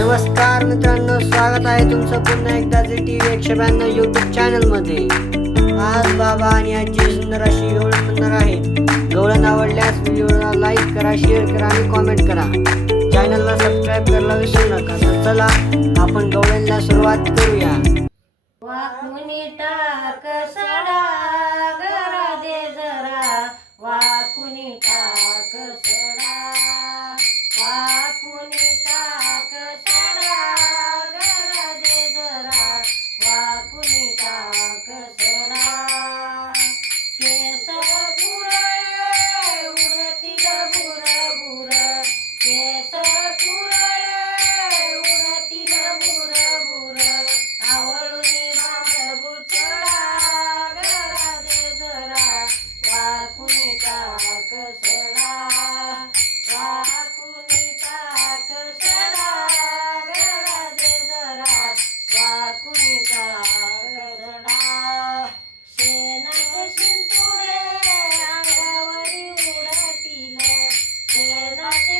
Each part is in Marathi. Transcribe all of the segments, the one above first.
नमस्कार मित्रांनो स्वागत आहे तुमचं पुन्हा एकदा जे टी व्ही एकशे ब्याण्णव यूट्यूब चॅनलमध्ये आज बाबा आणि आजची सुंदर अशी गवळ सुंदर आहे. गवळण आवडल्यास व्हिडिओला लाईक करा शेअर करा आणि कॉमेंट करा. चॅनलला सबस्क्राईब करायला विसरू नका. तर चला आपण गवळणला सुरुवात करूया. वाकुनी टाक सडा वाकुनी टाक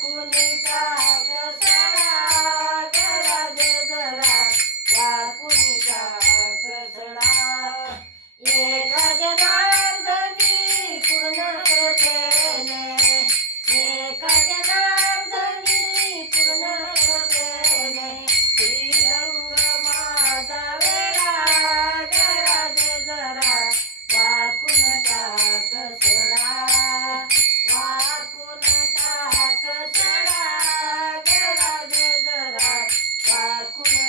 Kulita. Marco.